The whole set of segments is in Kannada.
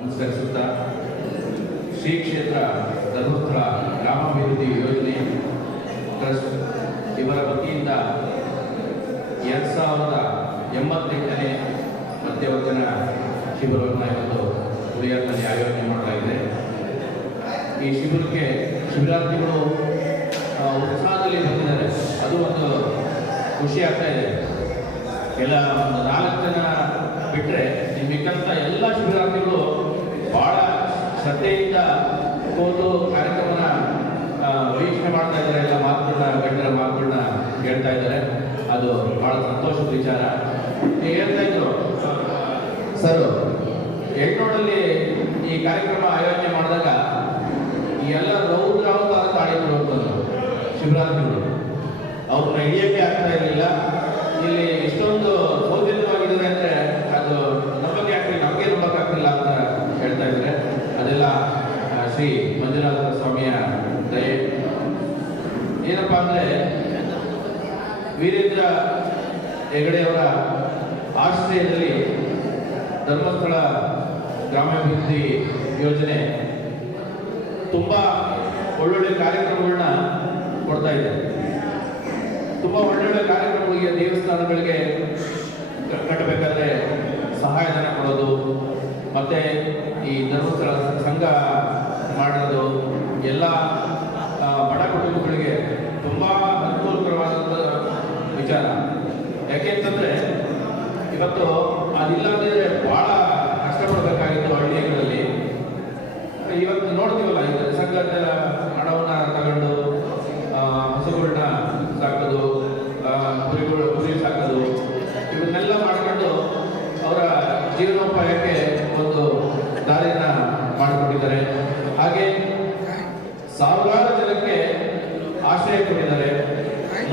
ನಮಸ್ಕರಿಸುತ್ತಾ ಶ್ರೀ ಕ್ಷೇತ್ರ ಧರ್ಮಸ್ಥಳ ಗ್ರಾಮಾಭಿವೃದ್ಧಿ ಯೋಜನೆ ಟ್ರಸ್ಟ್ ಇವರ ವತಿಯಿಂದ 2088ನೇ ಮಧ್ಯವರ್ಜನ ಶಿಬಿರವನ್ನು ಇವತ್ತು ಹುರಿಯಾದಲ್ಲಿ ಆಯೋಜನೆ ಮಾಡಲಾಗಿದೆ. ಈ ಶಿಬಿರಕ್ಕೆ ಶಿಬಿರಾರ್ಥಿಗಳು ಉತ್ಸಾಹದಲ್ಲಿ ಬಂದಿದ್ದಾರೆ. ಅದು ಒಂದು ಖುಷಿ ಆಗ್ತಾ ಇದೆ. ಕೆಲ ಒಂದು 4 ಜನ ಬಿಟ್ಟರೆ ಮಿಕ್ಕಂತ ಎಲ್ಲ ಶಿಬಿರಾರ್ಥಿಗಳು ಬಹಳ ಶ್ರದ್ಧೆಯಿಂದ ಕೂತು ಕಾರ್ಯಕ್ರಮನ ವೀಕ್ಷಣೆ ಮಾಡ್ತಾ ಇದ್ದಾರೆ. ಎಲ್ಲ ಮಾತುಗಳನ್ನ ಗಣ್ಯರ ಮಾತುಗಳನ್ನ ಹೇಳ್ತಾ ಇದ್ದಾರೆ. ಅದು ಬಹಳ ಸಂತೋಷದ ವಿಚಾರ. ಹೇಳ್ತಾ ಇದ್ರು ಸರ್, ಎಣ್ಣೋಡಲ್ಲಿ ಈ ಕಾರ್ಯಕ್ರಮ ಆಯೋಜನೆ ಮಾಡಿದಾಗ ಈ ಎಲ್ಲ ರೌದ್ರಾವತಾರ ತಾಳಿದ್ರು ಅಂತಂದ್ರು ಶಿಬಿರಾರ್ಥಿಗಳು. ಅವ್ರನ್ನ ಹಿಡಿಯೋಕ್ಕೆ ಆಗ್ತಾ ಇರಲಿಲ್ಲ. ಇಲ್ಲಿ ಇಷ್ಟೊಂದು ಸೌಜನ್ಯವಾಗಿದ್ದಾರೆ ಅಂದರೆ ಅದು ನಂಬಕ್ಕೆ ಆಗ್ತಿಲ್ಲ, ನಮಗೆ ನಂಬಕ್ಕಾಗ್ತಿಲ್ಲ ಅಂತ ಹೇಳ್ತಾ ಇದ್ದಾರೆ. ಅದೆಲ್ಲ ಶ್ರೀ ಮಂಜುನಾಥ ಸ್ವಾಮಿಯ ದಯೆ. ಏನಪ್ಪ ಅಂದರೆ ವೀರೇಂದ್ರ ಹೆಗಡೆಯವರ ಆಶ್ರಯದಲ್ಲಿ ಧರ್ಮಸ್ಥಳ ಗ್ರಾಮಾಭಿವೃದ್ಧಿ ಯೋಜನೆ ತುಂಬ ಒಳ್ಳೊಳ್ಳೆ ಕಾರ್ಯಕ್ರಮಗಳನ್ನ ಕೊಡ್ತಾ ಇದೆ. ತುಂಬ ಒಳ್ಳೊಳ್ಳೆ ಕಾರ್ಯಕ್ರಮಗಳಿಗೆ, ದೇವಸ್ಥಾನಗಳಿಗೆ ಕಟ್ಟಬೇಕಾದ್ರೆ ಸಹಾಯಧನ ಕೊಡೋದು, ಮತ್ತು ಈ ಧರ್ಮಸ್ಥಳ ಸಂಘ ಮಾಡೋದು ಎಲ್ಲ ಬಡ ಕುಟುಂಬಗಳಿಗೆ ತುಂಬ ಅನುಕೂಲಕರವಾದಂಥ ವಿಚಾರ. ಯಾಕೆಂತಂದರೆ ಇವತ್ತು ಅದಿಲ್ಲದಿದ್ದರೆ ಭಾಳ ಕಷ್ಟಪಡಬೇಕಾಗಿತ್ತು ಹಳ್ಳಿಗಳಲ್ಲಿ. ಇವತ್ತು ನೋಡ್ತೀವಲ್ಲ, ಈಗ ಸಂಘದ ಹಣವನ್ನು ತಗೊಂಡು ಹಸುಗಳನ್ನ ಸಾಕೋದು, ಕುರಿ ಸಾಕೋದು, ಇವನ್ನೆಲ್ಲ ಮಾಡ್ಕೊಂಡು ಅವರ ಜೀವನೋಪಾಯಕ್ಕೆ ಒಂದು ದಾರಿನ ಮಾಡಿಕೊಂಡಿದ್ದಾರೆ. ಹಾಗೆ ಸಾವಿರಾರು ಜನಕ್ಕೆ ಆಶ್ರಯ ಕೊಟ್ಟಿದ್ದಾರೆ.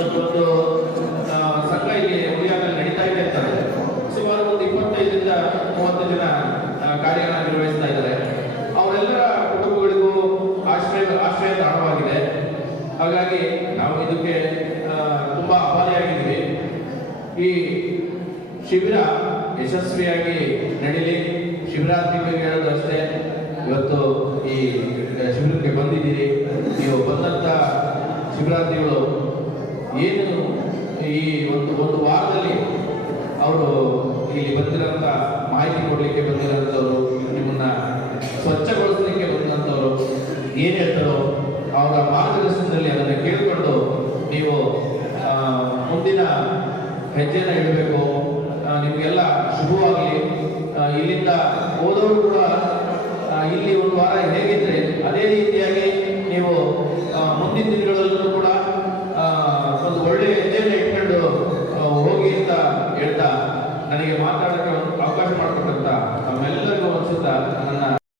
ಒಂದು ಸಂಘ ಇಲ್ಲಿ ಉಳಿಯಾದಲ್ಲಿ ನಡೀತಾ ಇದೆ ಅಂತಾರೆ. ಸುಮಾರು ಒಂದು 25ರಿಂದ 30 ಜನ ಕಾರ್ಯನ ನಿರ್ವಹಿಸ್ತಾ ಇದ್ದಾರೆ. ಅವರೆಲ್ಲರ ಕುಟುಂಬಗಳಿಗೂ ಆಶ್ರಯ ತಾಣವಾಗಿದೆ. ಹಾಗಾಗಿ ನಾವು ಇದಕ್ಕೆ ತುಂಬ ಆಭಾರಿಯಾಗಿದ್ದೀವಿ. ಈ ಶಿಬಿರ ಯಶಸ್ವಿಯಾಗಿ ನಡೀಲಿ. ಶಿಬಿರಾರ್ಥಿಗಳಿಗೆ ಹೇಳೋದು ಅಷ್ಟೇ, ಇವತ್ತು ಈ ಶಿಬಿರಕ್ಕೆ ಬಂದಿದ್ದೀರಿ. ನೀವು ಬಂದಂಥ ಶಿಬಿರಾರ್ಥಿಗಳು ಏನು ಈ ಒಂದು ವಾರದಲ್ಲಿ ಅವರು ಇಲ್ಲಿ ಬಂದಿರೋಂಥ ಮಾಹಿತಿ ಕೊಡಲಿಕ್ಕೆ ಬಂದಿರೋಂಥವ್ರು, ನಿಮ್ಮನ್ನ ಸ್ವಚ್ಛಗೊಳಿಸಲಿಕ್ಕೆ ಬಂದಂಥವ್ರು ಏನು ಹೇಳ್ತಾರೋ ಅವರ ಮಾರ್ಗದರ್ಶನದಲ್ಲಿ ಅದನ್ನು ಕೇಳಿಕೊಂಡು ನೀವು ಮುಂದಿನ ಹೆಜ್ಜೆನ ಇಡಬೇಕು. ನಿಮಗೆಲ್ಲ ಶುಭವಾಗಲಿ. ಇಲ್ಲಿಂದ ಹೋದವರು ಕೂಡ ಇಲ್ಲಿ ಒಂದು ವಾರ ಹೇಗಿದ್ರೆ ಅದೇ ರೀತಿಯಾಗಿ ನೀವು ಮುಂದಿನ ದಿನಗಳಲ್ಲೂ ಕೂಡ ಒಂದು ಒಳ್ಳೆಯ ಹೆಜ್ಜೆಯನ್ನು ಇಟ್ಕೊಂಡು ಹೋಗಿ ಅಂತ ಹೇಳ್ತಾ ನನಗೆ ಮಾತಾಡೋಕ್ಕೆ